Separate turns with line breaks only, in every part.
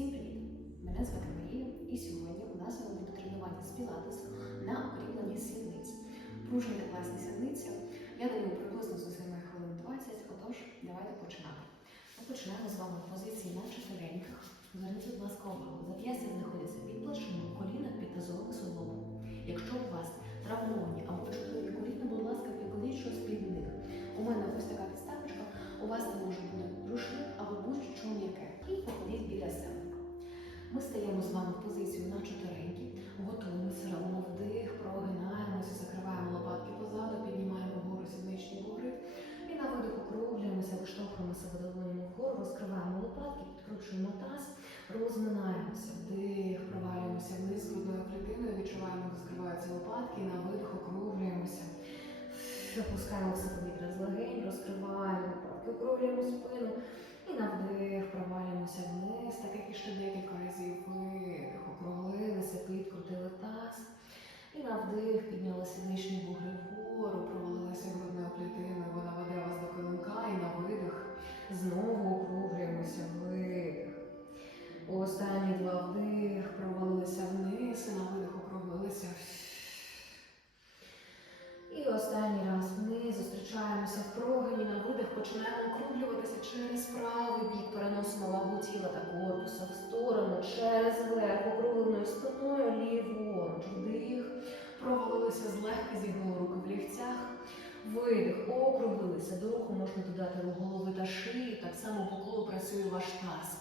Всім привіт! Мене звати Марія, і сьогодні у нас буде тренування з пілатесу на укріплення сідниць. Пружини класні сідниці. Я думаю, приблизно займає хвилин 20, отож, давайте починати. Ми починаємо з вами в позиції на чотиреньках. Зверніть, будь ласка, увагу. Зап'ястя знаходяться під плашину, коліна під тазовим суглобом. Якщо у вас травмовані або чутливі коліна, будь ласка, підкладіть щось під них. У мене ось така підставочка, у вас це може бути рушник або будь-що Опускаємо все через правий бік, переносимо вагу тіла та корпуса в сторону, через верх, округленою спиною, ліворуч, вдих, провалилися злегка, зігнули руки в лівцях, видих, округлилися, до руху можна додати рух голови та шиї, так само по колу працює ваш таз,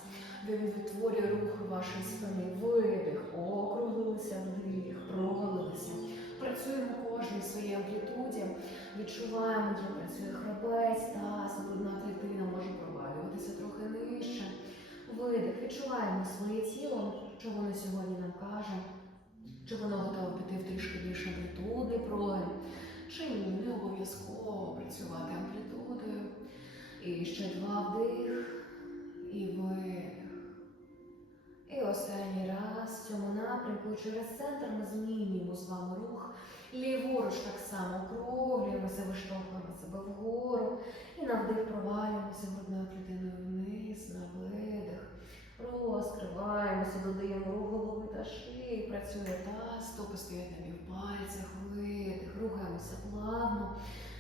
де він відтворює рухи вашої спини, видих, округлилися, вдих, провалилися. Працюємо кожен в своїй амплітуді, відчуваємо, де працює хребець, таз, І ще два вдих і видих. І останній раз в цьому напрямку через центр ми змінюємо з вами рух. Ліворуч так само округлюємося, виштовхуємо себе вгору. І на вдих провалюємося грудною клітиною вниз, на видих. Розкриваємося, додаємо рух голови та шиї, працює таз, стопи стоять на півпальцях, видих, рухаємося плавно,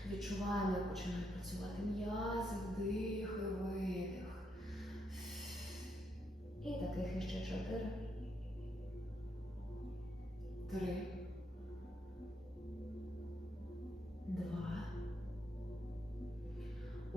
відчуваємо, як починають працювати м'язи, вдих і видих. І таких іще чотири. Три. Два.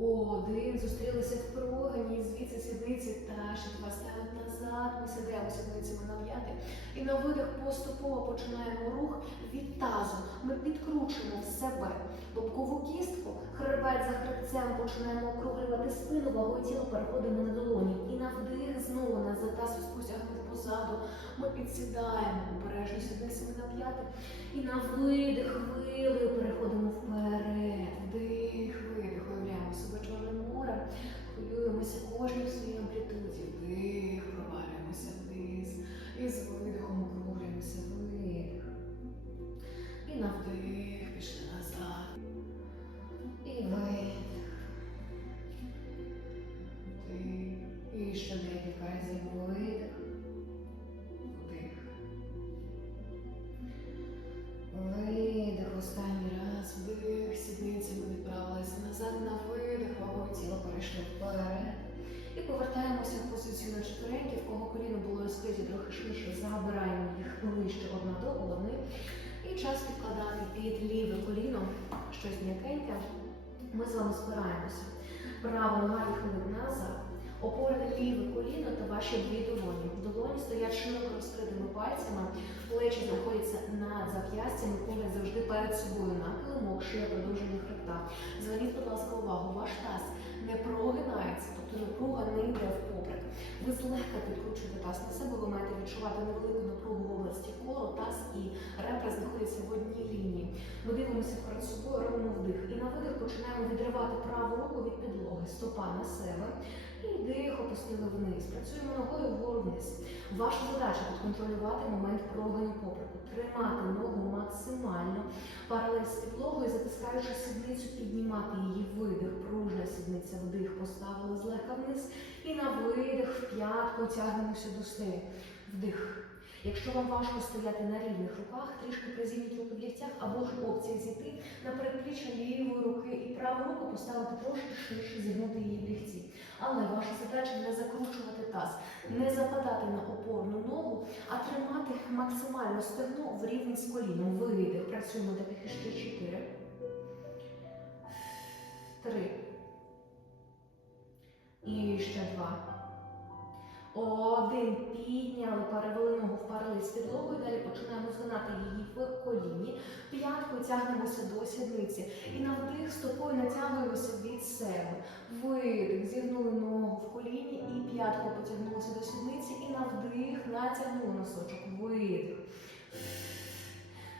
Один. Зустрілися в прогині, звідси сідниці тащить вас ставить назад. Ми сидаємо сідницями на п'яти. І на видих поступово починаємо рух від тазу. Ми підкручуємо себе лобкову кістку, хребет за хребцем починаємо округлювати спину, вагою тіла переходимо на долоні. І на вдих знову за таз розпосягнути позаду. Ми підсідаємо обережно сідницями на п'яти. І на видих хвилею переходимо вперед. І повертаємося в позицію на чотиреньки, в кого коліно було розкриті трохи швидше, забираємо їх ближче одна до одної. І час підкладати під ліве коліно щось м'якеньке. Ми з вами спираємося. Права нога відходить назад. Опорне ліве коліно та ваші дві долоні. Долоні стоять широко розкритими пальцями, плечі знаходяться над зап'ястями, погляд завжди перед собою на килимок, шия продовження хребта. Зверніть, будь ласка, увагу, ваш таз не прогинається, тобто напруга не йде в поприк. Ви злегка підкручуєте таз на себе, ви маєте відчувати невелику напругу в області колу, таз і ребра знаходяться в одній лінії. Ми дивимося перед собою, робимо вдих. І на видих починаємо відривати праву руку від підлоги, стопа на себе. І вдих, опустили вниз. Працюємо ногою вгору вниз. Ваша задача тут контролювати момент прогину поприку. Тримати ногу максимально паралель з підлогою, затискаючи сідницю, піднімати її видих. Пружна сідниця, вдих, поставили злегка вниз. І на видих в п'ятку тягнемося до стелі. Вдих. Якщо вам важко стояти на рівних руках, трішки призіміть руки в ліктях або ж опція зійти на передпліччя лівої руки і праву руку поставити трошки ширше, зігнути її в лікті. Але ваша задача не закручувати таз, не западати на опорну ногу, а тримати максимально стегно в рівні з коліном. Видих. Працюємо таких ще чотири. Три. І ще два. Один. Підняли, перевели ногу в паралель з підлогою. Далі починаємо згинати її в коліні. П'яткою тягнемося до сідниці. І на вдих стопою натягуємося від себе. Видих. Зігнули ногу в коліні і п'яткою потягнулися до сідниці. І на вдих натягнули носочок. Видих.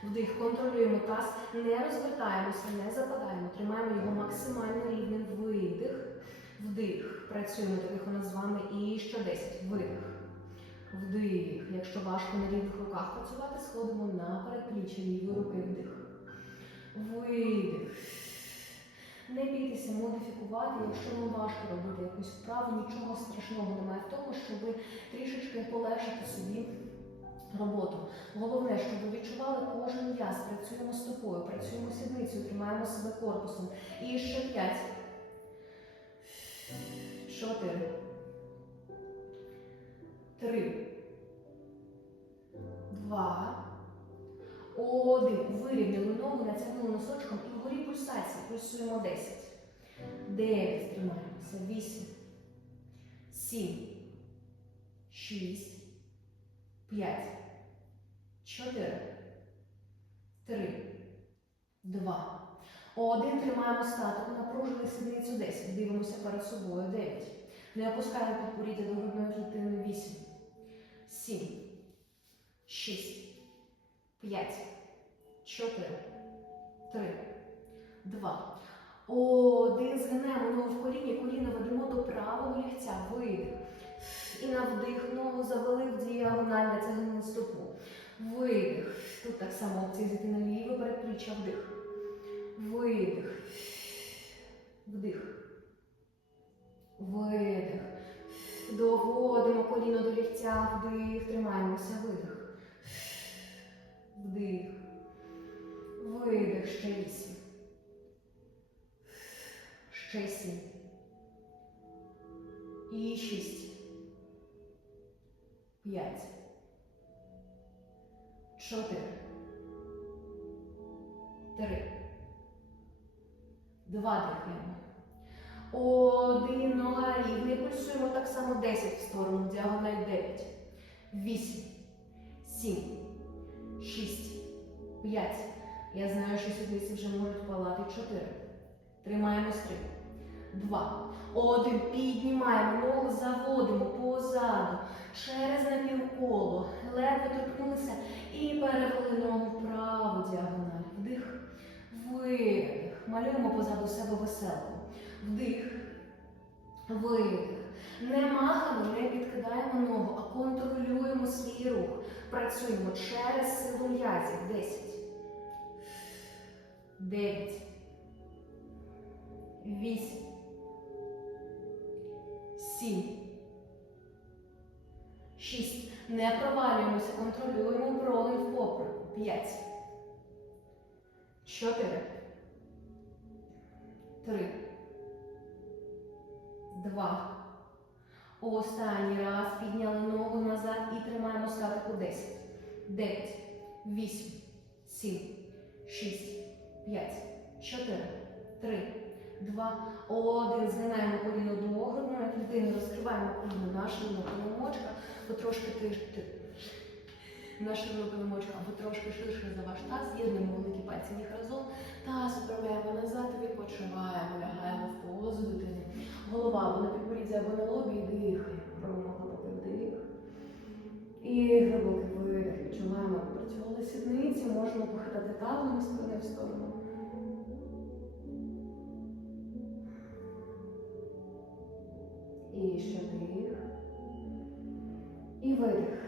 Вдих, контролюємо таз, не розвертаємося, не западаємо, тримаємо його максимально рівним. Видих. Вдих. Працюємо таких у нас з вами. І ще 10. Видих. Вдих. Якщо важко на рівних руках працювати, сходимо на передпліччя лівої руки. Вдих. Видих. Не бійтеся модифікувати, якщо вам важко робити якусь вправу, нічого страшного немає в тому, щоб трішечки полегшити собі роботу. Головне, щоб ви відчували кожен м'яз, працюємо стопою, працюємо сідницею, тримаємо себе корпусом. І ще п'ять. Чотири. Три. Два. Один. Вирівняли ногу, натягнули носочком і вгорі пульсації. Пульсуємо 10. 9. Тримаємося. 8. 7. 6. 5. 4. 3. 2. Один. Тримаємо статику. Напружили сідницю 10. Дивимося перед собою. 9. Не опускаємо підборіддя до грудної клітини. 8. 7. 6. 5, 4, 3, 2. Один. Згинаємо ногу в коліні, коліна ведемо до правого ліктя. Видих. І на вдих ногу завели в діагональ, натягнули стопу. Видих. Тут так само опція зійти на ліве передпліччя. Вдих. Видих. Вдих. Видих. Доводимо коліно до ліктя. Вдих. Тримаємося. Видих. Вдих. Видих. Ще вісім. Ще сім. І шість. П'ять. Чотири. Три. Два дихаємо. Один. Нога рівний. Пульсуємо так само 10 в сторону. Діагональ 9. Вісім. Сім. Шість. П'ять. Я знаю, що сідниці вже можуть палати. Чотири. Тримаємо три. Два. Один. Піднімаємо ногу, заводимо позаду. Через напівколо. Ледве торкнулися. І перевели ногу в праву діагональ. Вдих. Видих. Малюємо позаду себе веселку. Вдих. Видих. Не махаємо, не підкидаємо ногу, а контролюємо свій рух. Працюємо через силу м'язів. 10. 9. 8. 7. 6. Не провалюємося, контролюємо прогин в поприку. 5. 4. 3. 2. Останній раз підняли ногу назад і тримаємо статику 10. 9, 8, 7, 6, 5, 4, 3, 2, 1. Згинаємо коліно до грудної клітини, розкриваємо коліно на ширину килимочка, потрошки тижти. На ширину килимочка або трошки ширше за ваш таз, з'єднуємо великі пальці їх разом, таз відправляємо назад, відпочиваємо, лягаємо в позу дитини. Голова або на підборідді, або на лобі, і дихаємо. Робимо глибокий вдих. І глибокий видих. Відчуваємо, працювали сідниці, можемо похитати з сторони в сторону. І ще вдих. І видих.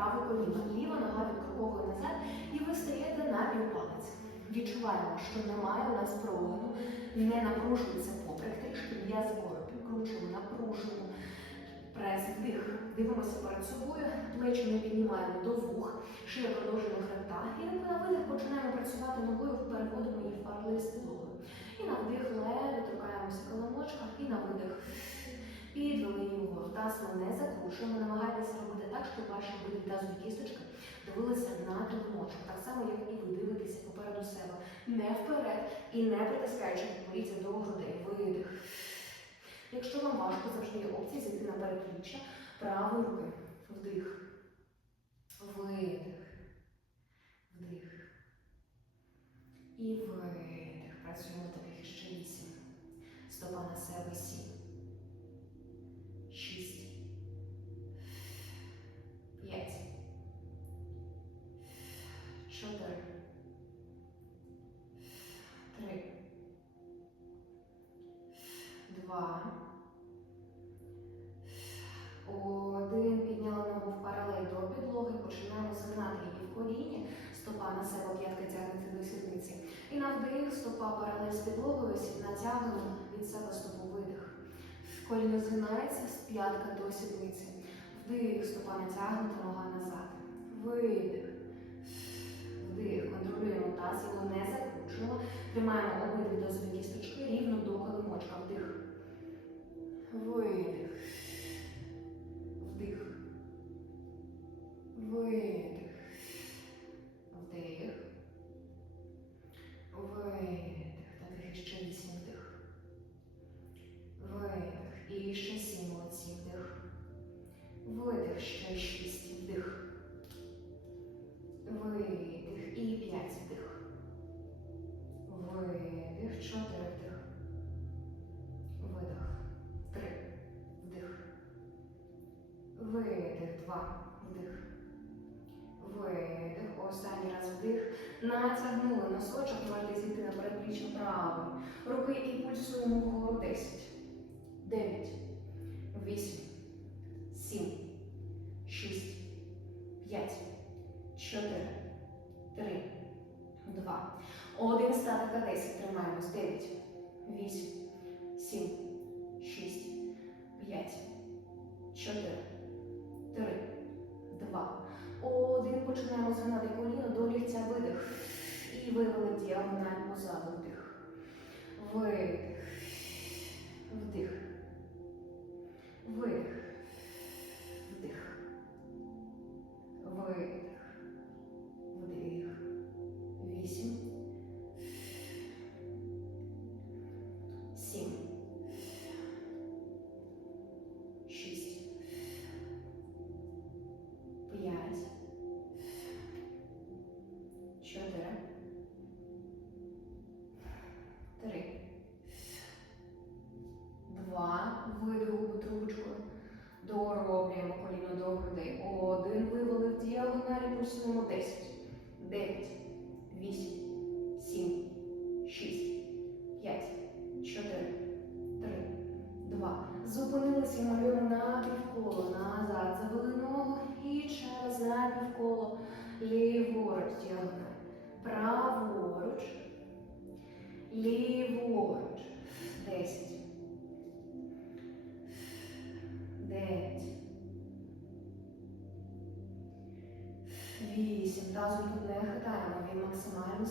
Праве коліно. Ліва нога відкроковує назад, і ви стаєте на півпалець. Відчуваємо, що немає у нас прогону, не напружується поприк, трішки м'язи кору підкручуємо, напружуємо. Прес, вдих. Дивимося перед собою, плечі не піднімаємо до вух, шия продовжуємо хребта. І на видих починаємо працювати ногою, переводимо її в паралель з підлогою. І на вдих ледве торкаємося коломочка, і на видих. Підвели ми не закручуємо, намагайтеся робити так, щоб ваші види тазові кісточки дивилися на коломочок. Так само, як і ви дивитеся попереду себе. Не вперед і не притискаючи підборіддя до грудей. Видих. Якщо вам важко, завжди є опція зійти на передпліччя правої руки. Вдих. Видих. Вдих. І видих. Працюємо таких ще вісім. Стопа на себе сім. Від себе стопу видих. Коліно згинається з п'ятка до сідниці. Вдих, стопа натягнута, нога назад. Видих. Вдих. Контролюємо таз, його не закручуємо. Тримаємо обидві дозові кісточки рівно до колимочка. Вдих. Видих. Вдих. Видих. Ще сім молодці. Вдих. Видих. Ще шість. Вдих. Видих. І п'ять вдих. Видих. Чотири вдих. Видих. Три. Вдих. Видих. Два. Вдих. Видих. Останній раз вдих. Натягнули носочок, можете зійти на передпліччя правої. Руки і пульсуємо вгору 10. 9. 10. Тримаємось. 9. 8. 7. 6. 5. 4. 3. 2. Один. Починаємо згинати коліно до ліктя видих. І вивели діагональ позаду грудей. Один. Вивели в діагоналі. Пульсуємо 10. 9. 8. 7. 6. 5. 4. 3. 2. Зупинилися малюємо на півколо. Назад. Завели ногу і через на півколо. Ліворуч діагональ. 8. Тазом тут не хитаємо. Він максимально.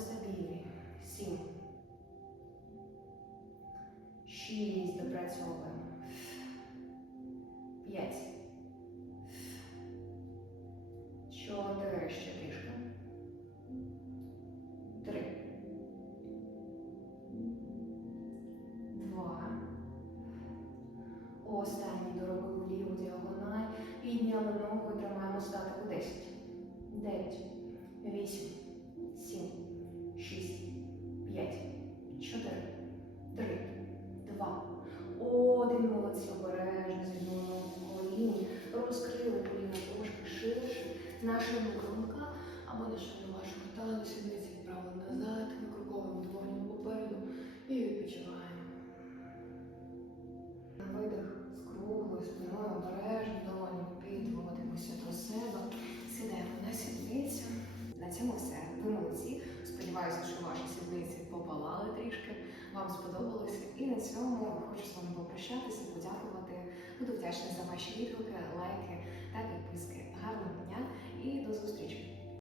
to